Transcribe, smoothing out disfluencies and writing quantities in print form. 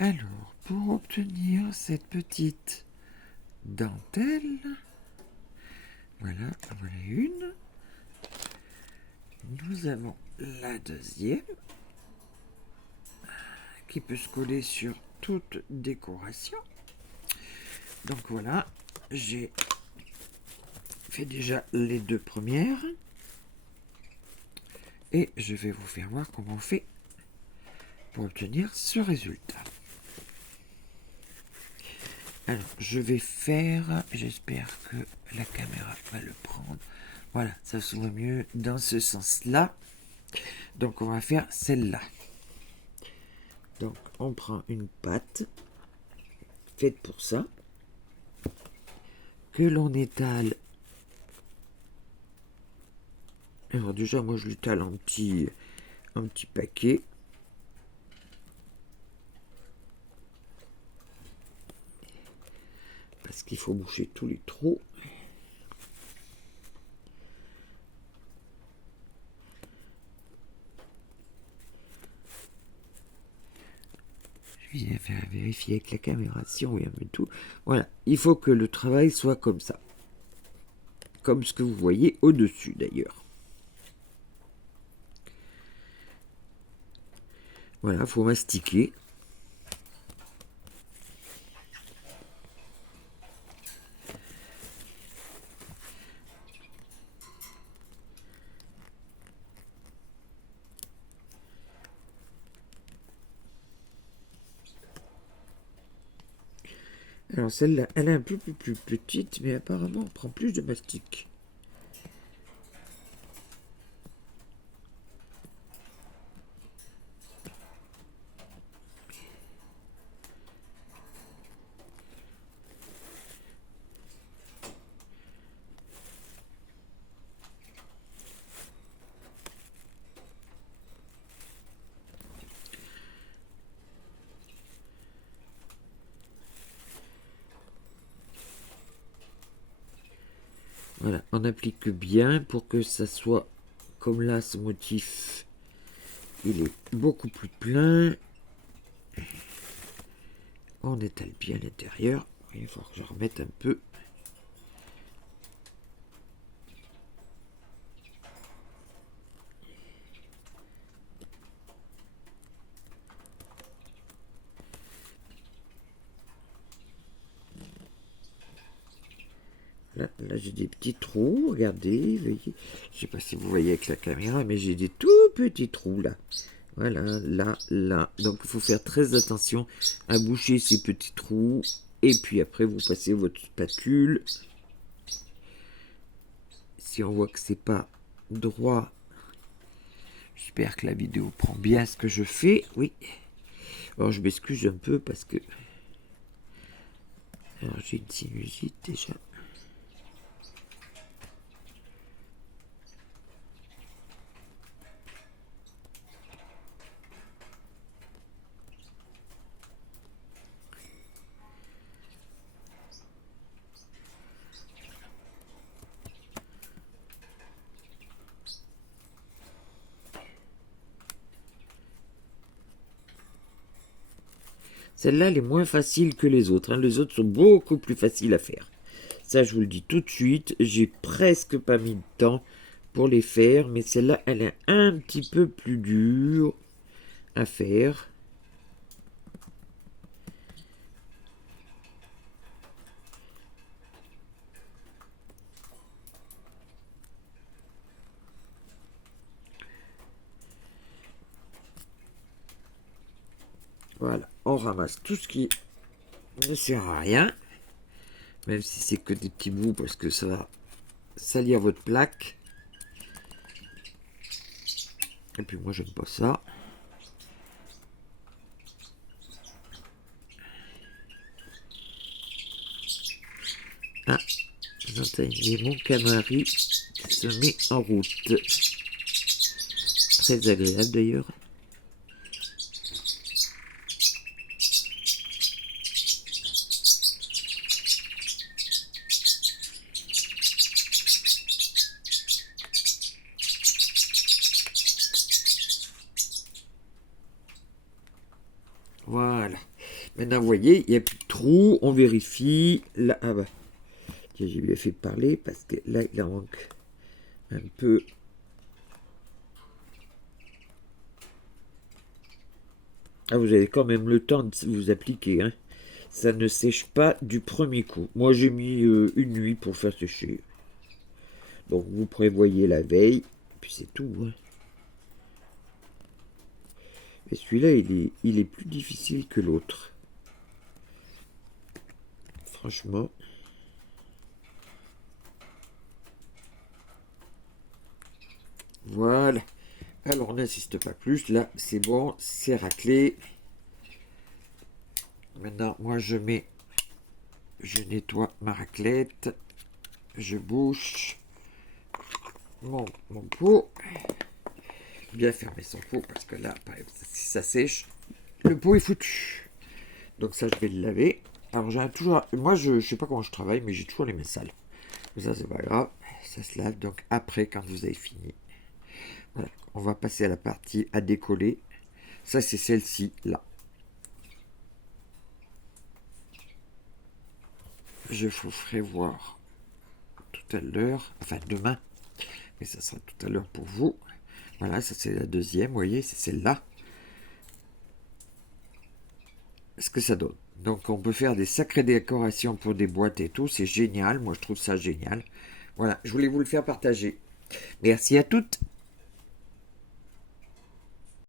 Alors, pour obtenir cette petite dentelle, voilà une. Nous avons la deuxième qui peut se coller sur toute décoration. Donc voilà, j'ai fait déjà les deux premières et je vais vous faire voir comment on fait pour obtenir ce résultat. Alors, je vais faire, j'espère que la caméra va le prendre. Voilà, ça se voit mieux dans ce sens-là. Donc, on va faire celle-là. Donc, on prend une pâte faite pour ça, que l'on étale. Alors, déjà, moi, je l'étale en petit paquet. Parce qu'il faut boucher tous les trous. Je viens faire vérifier avec la caméra si on vient de tout. Voilà, il faut que le travail soit comme ça. Comme ce que vous voyez au-dessus d'ailleurs. Voilà, il faut mastiquer. Alors celle-là, elle est un peu plus petite, mais apparemment on prend plus de mastic. Voilà, on applique bien pour que ça soit comme là, ce motif, il est beaucoup plus plein. On étale bien l'intérieur. Il faut que je remette un peu. Là j'ai des petits trous, regardez, voyez. Je sais pas si vous voyez avec la caméra, mais j'ai des tout petits trous là. Voilà, là. Donc il faut faire très attention à boucher ces petits trous. Et puis après vous passez votre spatule. Si on voit que c'est pas droit, j'espère que la vidéo prend bien ce que je fais. Oui. Alors je m'excuse un peu parce que... Alors j'ai une sinusite déjà. Celle-là, elle est moins facile que les autres. Les autres sont beaucoup plus faciles à faire. Ça, je vous le dis tout de suite. J'ai presque pas mis de temps pour les faire. Mais celle-là, elle est un petit peu plus dure à faire. Voilà, on ramasse tout ce qui ne sert à rien. Même si c'est que des petits bouts parce que ça va salir votre plaque. Et puis moi, j'aime pas ça. Ah, j'entendais mon camari qui se met en route. Très agréable d'ailleurs. Voilà. Maintenant, vous voyez, il n'y a plus de trou. On vérifie. Là, ah bah, tiens, j'ai bien fait parler parce que là, il en manque un peu. Ah, vous avez quand même le temps de vous appliquer, hein. Ça ne sèche pas du premier coup. Moi, j'ai mis une nuit pour faire sécher. Donc, vous prévoyez la veille. Puis c'est tout, hein. Et celui-là, il est plus difficile que l'autre. Franchement. Voilà. Alors, on n'insiste pas plus. Là, c'est bon, c'est raclé. Maintenant, moi, je nettoie ma raclette. Je bouche mon pot. Bien fermer son pot parce que là, si ça sèche, le pot est foutu. Donc ça, je vais le laver. Alors, j'ai toujours... Moi, je sais pas comment je travaille, mais j'ai toujours les mains sales. Mais ça, c'est pas grave. Ça se lave. Donc après, quand vous avez fini, voilà, on va passer à la partie à décoller. Ça, c'est celle-ci, là. Je vous ferai voir tout à l'heure, enfin demain, mais ça sera tout à l'heure pour vous. Voilà, ça c'est la deuxième, vous voyez, c'est celle-là. Ce que ça donne. Donc on peut faire des sacrées décorations pour des boîtes et tout, c'est génial, moi je trouve ça génial. Voilà, je voulais vous le faire partager. Merci à toutes.